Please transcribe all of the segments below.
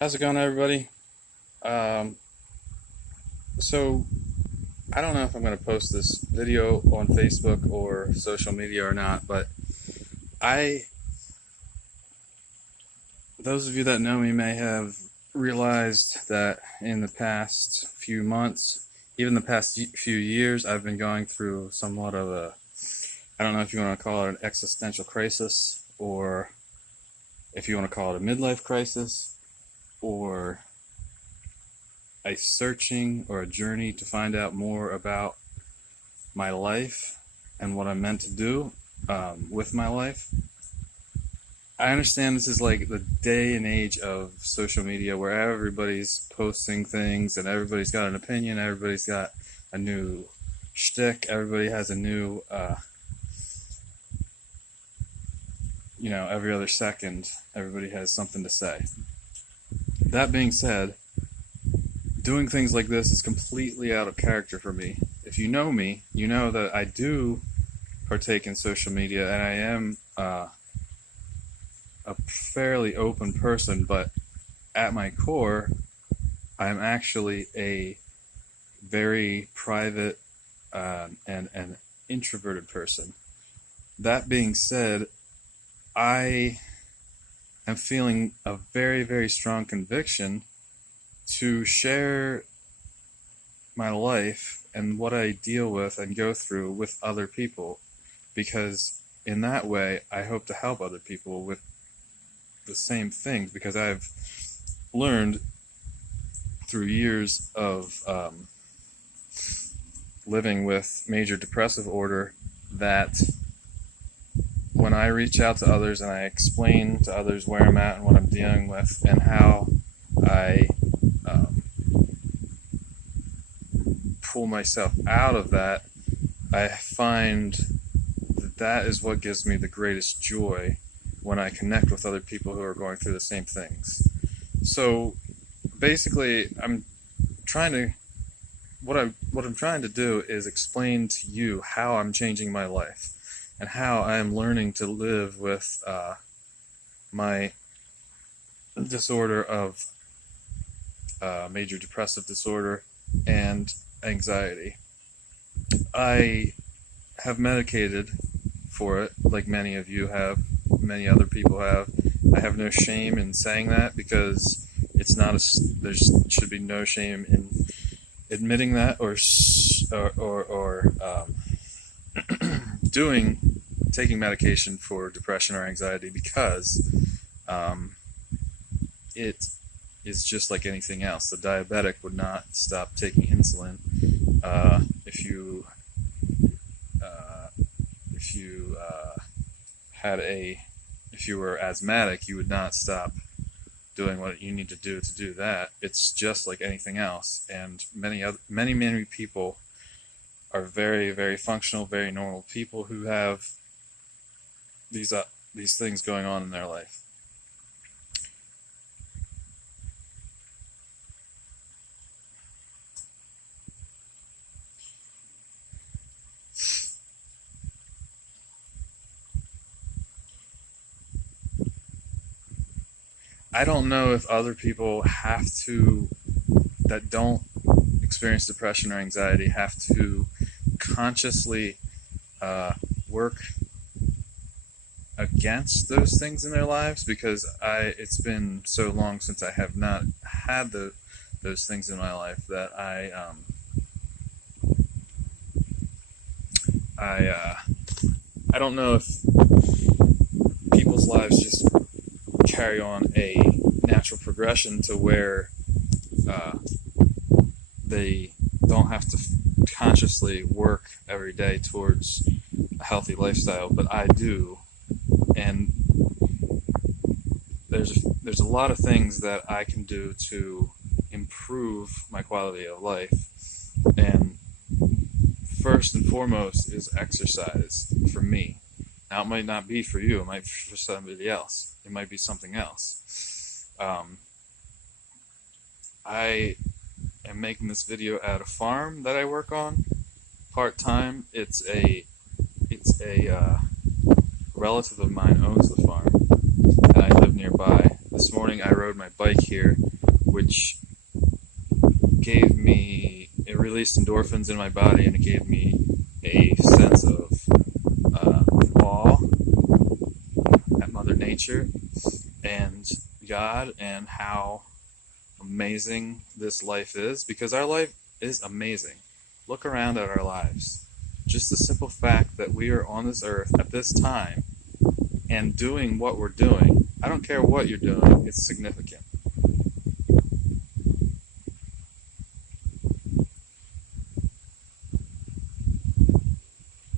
How's it going, everybody? Um, so, I don't know if I'm going to post this video on Facebook or social media or not, but I, those of you that know me may have realized that in the past few months, even the past few years, I've been going through somewhat of a, I don't know if you want to call it an existential crisis, or if you want to call it a midlife crisis, or a searching or a journey to find out more about my life and what I'm meant to do with my life. I understand this is like the day and age of social media where everybody's posting things and everybody's got an opinion, everybody's got a new shtick, everybody has a new, every other second, everybody has something to say. That being said, doing things like this is completely out of character for me. If you know me, you know that I do partake in social media and I am a fairly open person, but at my core, I'm actually a very private and introverted person. That being said, I am feeling a very, very strong conviction to share my life and what I deal with and go through with other people, because in that way I hope to help other people with the same things, because I've learned through years of living with major depressive disorder that when I reach out to others and I explain to others where I'm at and what I'm dealing with and how I pull myself out of that, I find that is what gives me the greatest joy when I connect with other people who are going through the same things. So basically, I'm trying to what I'm trying to do is explain to you how I'm changing my life and how I'm learning to live with my disorder of major depressive disorder and anxiety. I have medicated for it, like many of you have, many other people have. I have no shame in saying that, because it's not there should be no shame in admitting that or taking medication for depression or anxiety, because it is just like anything else. The diabetic would not stop taking insulin. If you if you were asthmatic, you would not stop doing what you need to do that. It's just like anything else. And many people are very, very functional, very normal people who have these things going on in their life. I don't know if other people that don't experience depression or anxiety have to consciously work against those things in their lives, because it's been so long since I have not had those things in my life that I don't know if people's lives just carry on a natural progression to where they don't have to consciously work every day towards a healthy lifestyle, but I do. And there's a lot of things that I can do to improve my quality of life, and first and foremost is exercise for me. Now, it might not be for you, it might be for somebody else, it might be something else. I am making this video at a farm that I work on part-time. It's a relative of mine owns the farm, and I live nearby This morning I rode my bike here, which it released endorphins in my body, and it gave me a sense of awe at Mother Nature and God and how amazing this life is, because our life is amazing. Look around at our lives. Just the simple fact that we are on this earth at this time and doing what we're doing, I don't care what you're doing, it's significant.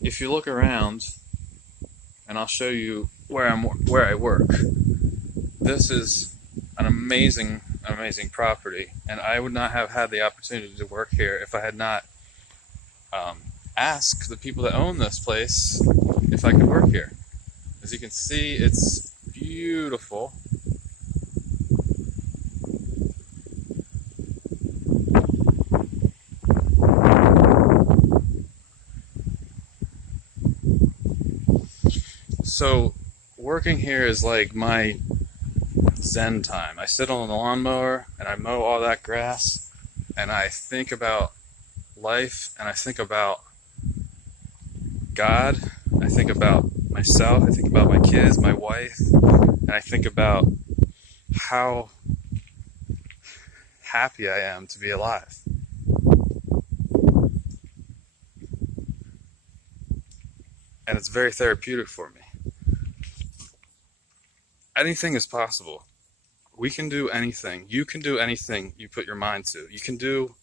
If you look around, and I'll show you where I work. This is an amazing property, and I would not have had the opportunity to work here if I had not asked the people that own this place if I could work here. As you can see, it's beautiful. So working here is like my Zen time. I sit on the lawnmower and I mow all that grass, and I think about life, and I think about God, I think about myself, I think about my kids, my wife, and I think about how happy I am to be alive. And it's very therapeutic for me. Anything is possible. We can do anything. You can do anything you put your mind to. You can do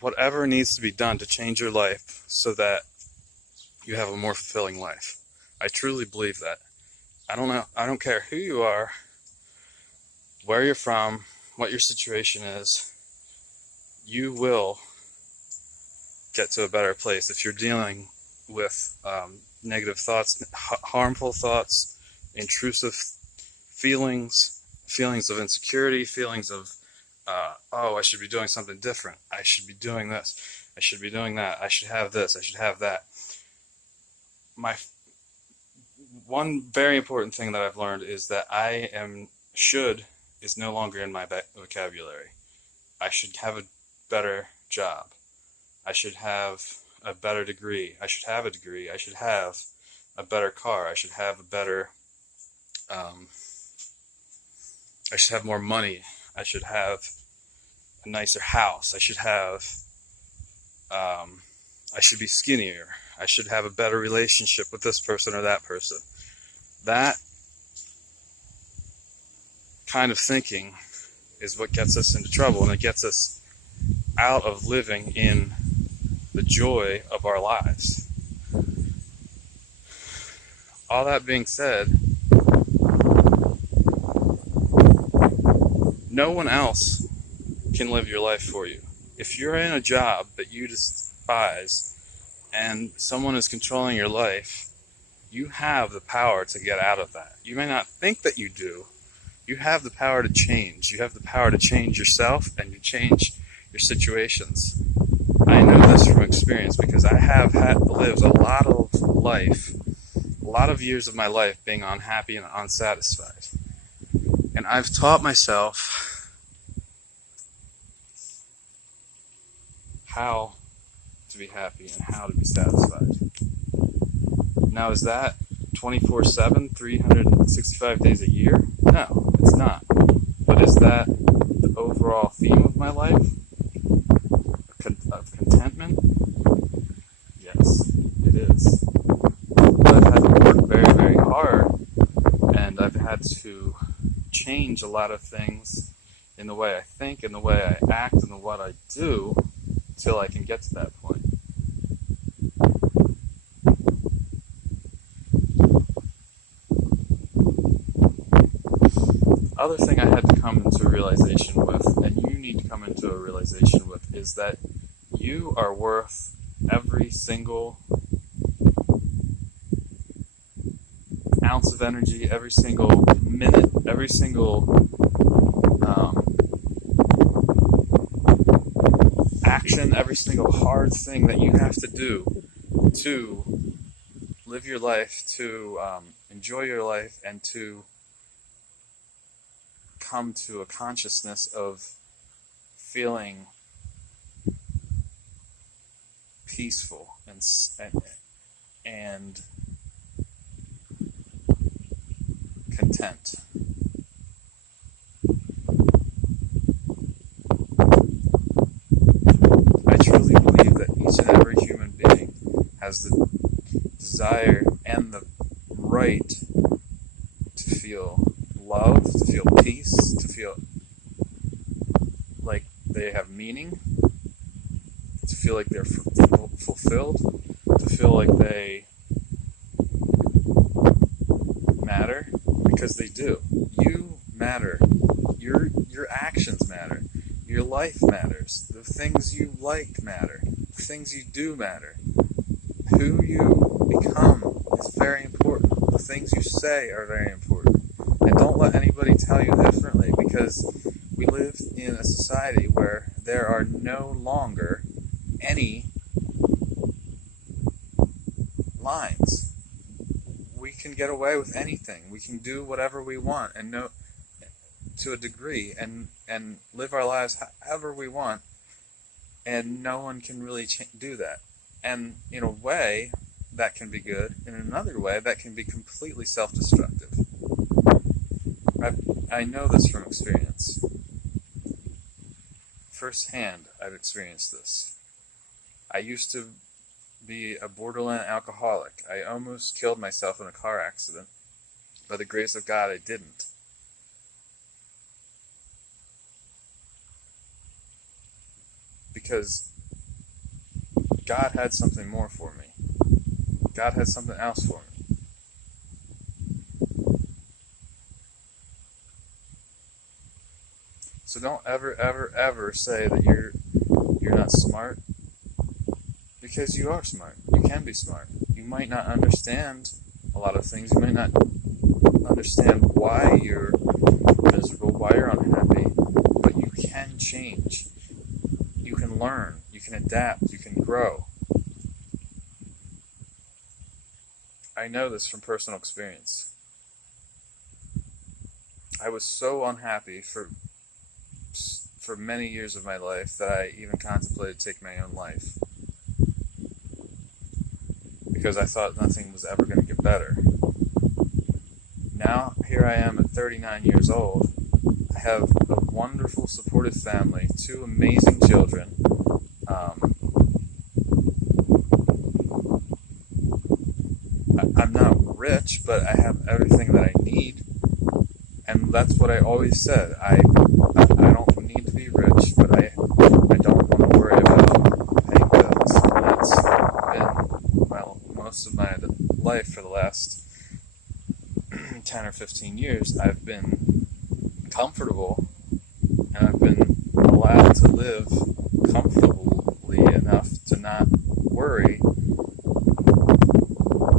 whatever needs to be done to change your life so that you have a more fulfilling life. I truly believe that. I don't care who you are, where you're from, what your situation is. You will get to a better place if you're dealing with negative thoughts, harmful thoughts, intrusive feelings of insecurity, feelings of, I should be doing something different. I should be doing this. I should be doing that. I should have this. I should have that. One very important thing that I've learned is that should is no longer in my vocabulary. I should have a better job. I should have a better degree. I should have a degree. I should have a better car. I should have a better, I should have more money. I should have a nicer house. I should be skinnier. I should have a better relationship with this person or that person. That kind of thinking is what gets us into trouble, and it gets us out of living in the joy of our lives. All that being said, no one else can live your life for you. If you're in a job that you despise and someone is controlling your life, you have the power to get out of that. You may not think that you do. You have the power to change. You have the power to change yourself and to change your situations. I know this from experience because I have lived a lot of years of my life being unhappy and unsatisfied. And I've taught myself how to be happy and how to be satisfied. Now, is that 24/7, 365 days a year? No, it's not. But is that the overall theme of my life? Of contentment? Yes, it is. But I've had to work very, very hard, and I've had to change a lot of things in the way I think, in the way I act, and what I do, till I can get to that point. Other thing I had to come into a realization with, and you need to come into a realization with, is that you are worth every single ounce of energy, every single minute, every single action, every single hard thing that you have to do to live your life, to enjoy your life, and to come to a consciousness of feeling peaceful and content. I truly believe that each and every human being has the desire and the right to feel love, to feel peace, to feel like they have meaning, to feel like they're fulfilled, to feel like they matter, because they do. You matter. Your actions matter. Your life matters. The things you like matter. The things you do matter. Who you become is very important. The things you say are very important. And don't let anybody tell you differently, because we live in a society where there are no longer any lines. We can get away with anything. We can do whatever we want, and know to a degree, and live our lives however we want, and no one can really do that. And in a way, that can be good. In another way, that can be completely self-destructive. I know this from experience. Firsthand, I've experienced this. I used to be a borderline alcoholic. I almost killed myself in a car accident. By the grace of God, I didn't. Because God had something more for me. God had something else for me. So don't ever, ever, ever say that you're not smart, because you are smart. You can be smart. You might not understand a lot of things. You might not understand why you're miserable, why you're unhappy, but you can change. You can learn. You can adapt. You can grow. I know this from personal experience. I was so unhappy for many years of my life that I even contemplated taking my own life, because I thought nothing was ever going to get better. Now, here I am at 39 years old. I have a wonderful, supportive family, 2 amazing children. I'm not rich, but I have everything that I need. And that's what I always said. I don't need to be rich, but I don't want to worry about paying bills. And that's been, well, most of my life for the last 10 or 15 years. I've been comfortable, and I've been allowed to live comfortably enough to not worry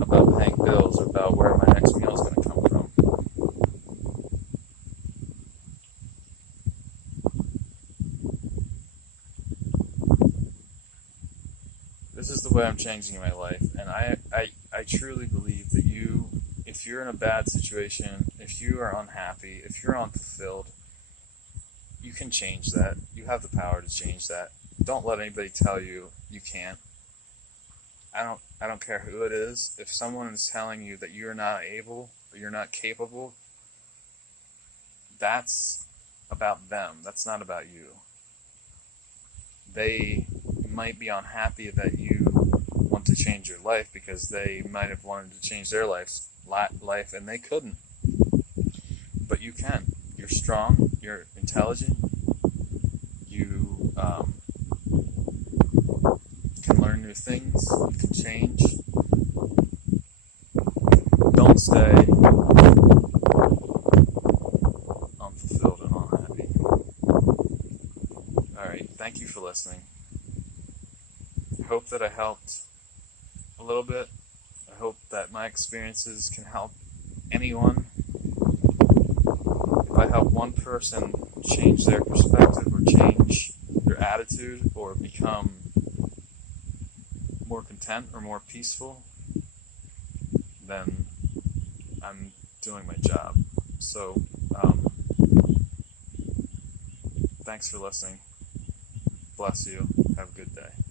about paying bills or about where my next meal is going to come from. This is the way I'm changing my life, and I truly believe that if you're in a bad situation, if you are unhappy, if you're unfulfilled, you can change that. You have the power to change that. Don't let anybody tell you you can't. I don't care who it is. If someone is telling you that you're not able, or you're not capable, that's about them. That's not about you. They might be unhappy that you want to change your life, because they might have wanted to change their life and they couldn't. But you can. You're strong. You're intelligent. You can learn new things. You can change. Don't stay unfulfilled and unhappy. Alright, thank you for listening. I hope that I helped a little bit. I hope that my experiences can help anyone. If I help one person change their perspective, or change their attitude, or become more content or more peaceful, then I'm doing my job. So Thanks for listening. Bless you. Have a good day.